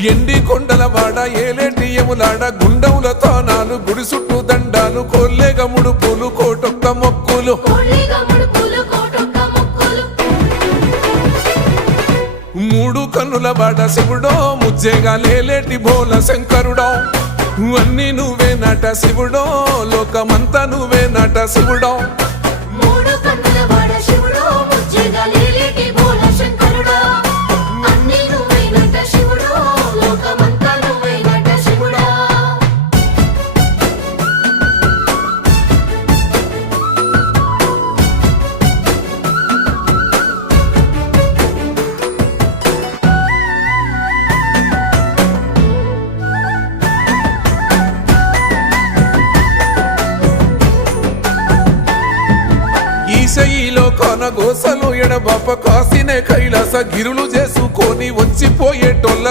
ఎండి కొండల వాడ ఏలేటి యములాడ గుండముల తానాలు గుడి చుట్టూ దండాలు కొల్లేగ ముడుపులు కోటొక్క మొక్కులు మూడు కన్నుల వాడ శివుడో ముజ్జేగా లేలేటి బోల శంకరుడో అన్ని నువ్వే నట శివుడో లోకమంతా నువ్వే నట శివుడో ఈశయిలో కొనగోసలు ఎడబాప కాసినే కైలాస గిరులు చేసుకొని వచ్చిపోయేటోళ్ళ